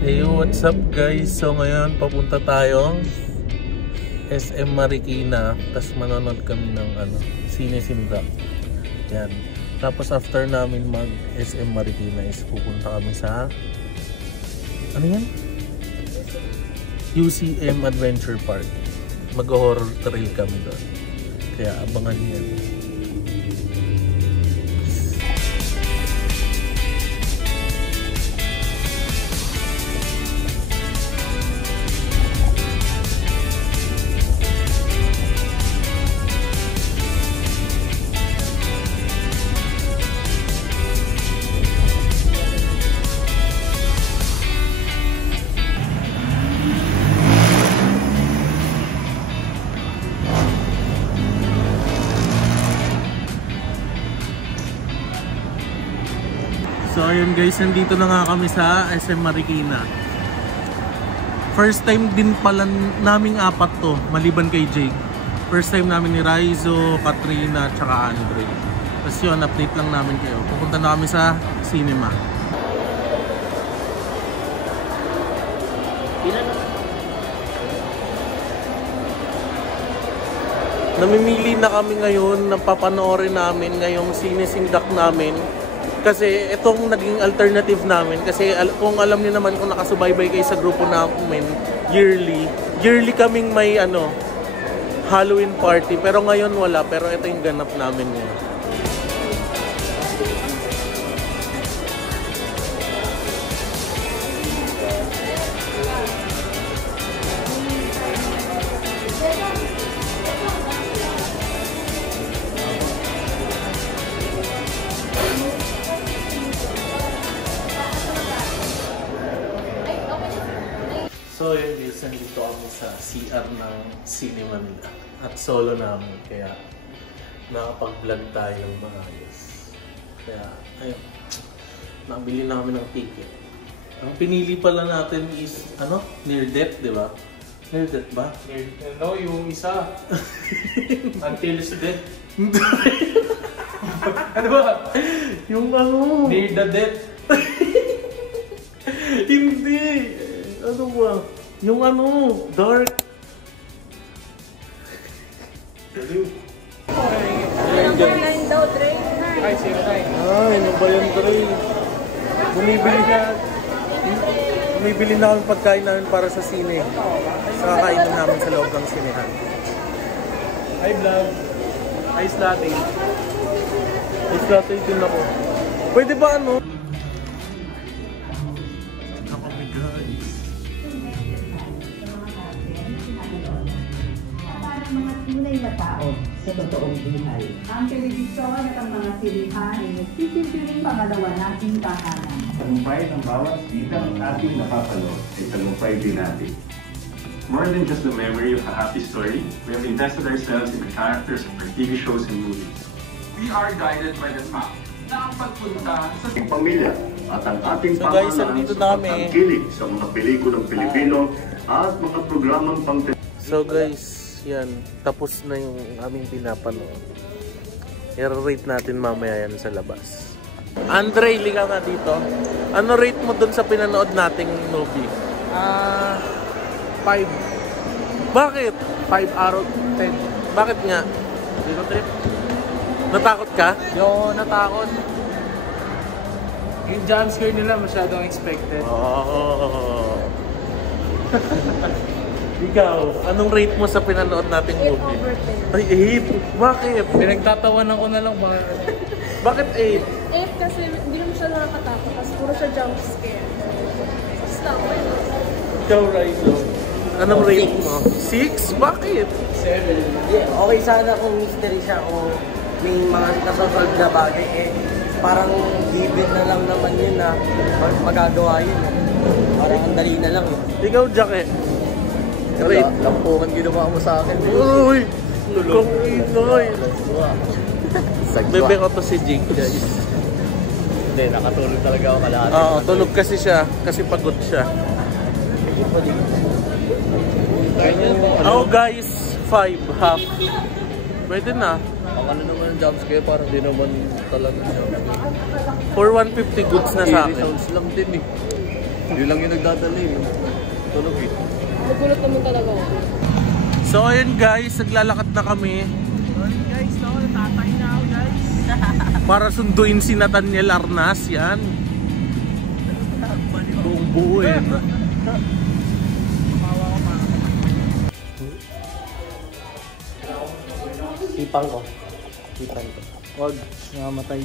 Hey, what's up guys? So ngayon papunta tayong SM Marikina. Tapos manonood kami ng Sine Sindak. Yan. Tapos after namin mag SM Marikina is pupunta kami sa ano yan? UCM Adventure Park. Mag-horror trail kami doon. Kaya abangan niyo yan. So ayun guys, nandito na nga kami sa SM Marikina. First time din pala naming apat to, maliban kay Jake. First time namin ni Raizo, Katrina, tsaka Andre. Tapos yun, update lang namin kayo. Pupunta na kami sa cinema. Namimili na kami ngayon, napapanoorin namin ngayong Sine Sindak namin. Kasi itong naging alternative namin. Kasi kung alam niyo naman kung nakasubaybay kayo sa grupo namin, yearly kaming may Halloween party. Pero ngayon wala. Pero ito yung ganap namin ngayon. So yun guys, nandito kami sa CR ng Cine Manila at solo namin, kaya nakapag-vlog tayo ng maayos. Kaya ayun, nabili na kami ng ticket. Ang pinili pala natin is Near Death, di ba? Near Death ba? No, yung isa Until Death. Ano ba? Yung Near the Death. Hindi! Ano ba? Yung Dark. Number 9 daw, Dre. Ay, 09. Ay, ano ba yan, Dre? Bumibili na kami pagkain namin para sa sine. Sa kakainan namin sa loob ng sinehan. Hi, vlog. Ice latte. Ice latte din ako. Pwede ba mga tunay na tao sa totoong buhay. Ang telebisyon at ang mga sinihan ay nagsisilbing pangalawa nating tahanan. Tagumpay ng bawat bidang ating napapanood ay tagumpay din natin. More than just the memory of a happy story, we have invested ourselves in the characters of our TV shows and movies. We are guided by the map na ang pagpunta sa pamilya at ang ating guys, nandito na kami. pagtangkilik sa mga pelikulang Pilipino at mga programang So guys, yan, tapos na yung aming pinapanood. I-rate natin mamaya yan sa labas. Andre, liga nga dito. Ano rate mo dun sa pinanood nating movie? 5. Bakit? 5 out of 10. Bakit nga? Hindi ko trip. Natakot ka? Yo, natakot. Yung jumpscare nila masyadong expected. Oh. Ikaw, anong rate mo sa pinanood nating 8 movie? over 10. Ay, 8? Bakit? Pinagtatawanan ko na lang Bakit 8? 8 kasi hindi naman siya nakakatakot. Kasi puro siya jump scare. Stop. Ikaw, Raizo. Anong rate mo? 6? Bakit? 7. Okay sana kung mystery siya, kung may mga nasosolve na bagay, parang given na lang naman yun na magagawa yun. Parang ang dali na lang Ikaw, Jackie. Rate. Lampungan ginawa mo sa akin. Uy! Kung inoy! Bebe ko to si Jake, guys. Hindi, nakatulog talaga ako kalahati. Oo, tulog kasi siya. Kasi pagod siya. Guys, 5, half. Pwede na. Ang naman ang jumpscare, parang di naman talaga jumpscare. For 150 goods na sa akin. Sounds lang din Hindi lang yung nagdadala eh. Tulog eh. Nagulat naman talaga ako. So ayun guys, naglalakad na kami. Guys, natatay na ako guys. Para sunduin si Nathaniel Arnas, yan. Buong buo yan. Ipang ko. Ipang ko. Wag, namamatay.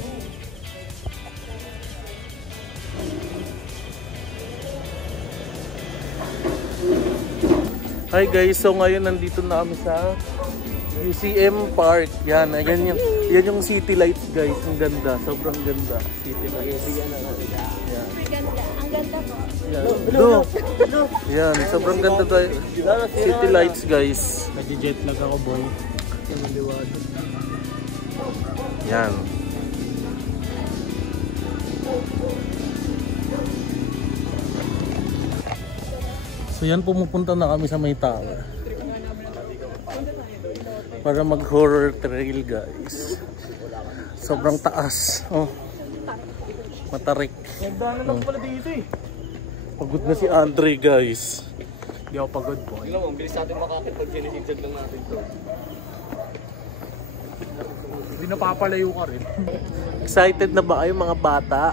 Hi guys, so ngayon nandito na kami sa UCM Park. Yan, yan yung city lights guys. Ang ganda, sobrang ganda. City lights. Yan. Ang ganda po. Yan, sobrang ganda tayo. City lights guys. Nag-jet lag ako boy. Yan. So yan, pumupunta na kami sa may tower para mag horror trail guys. Sobrang taas. Oh. Matarik. Nagdaan na lang pala dito eh. Pagod na si Andre guys. Hindi ako pagod po. Tingnan mo, ang bilis natin makakit pag sinisig lang natin to. Hindi napapalayo ka rin. Excited na ba kayo mga bata?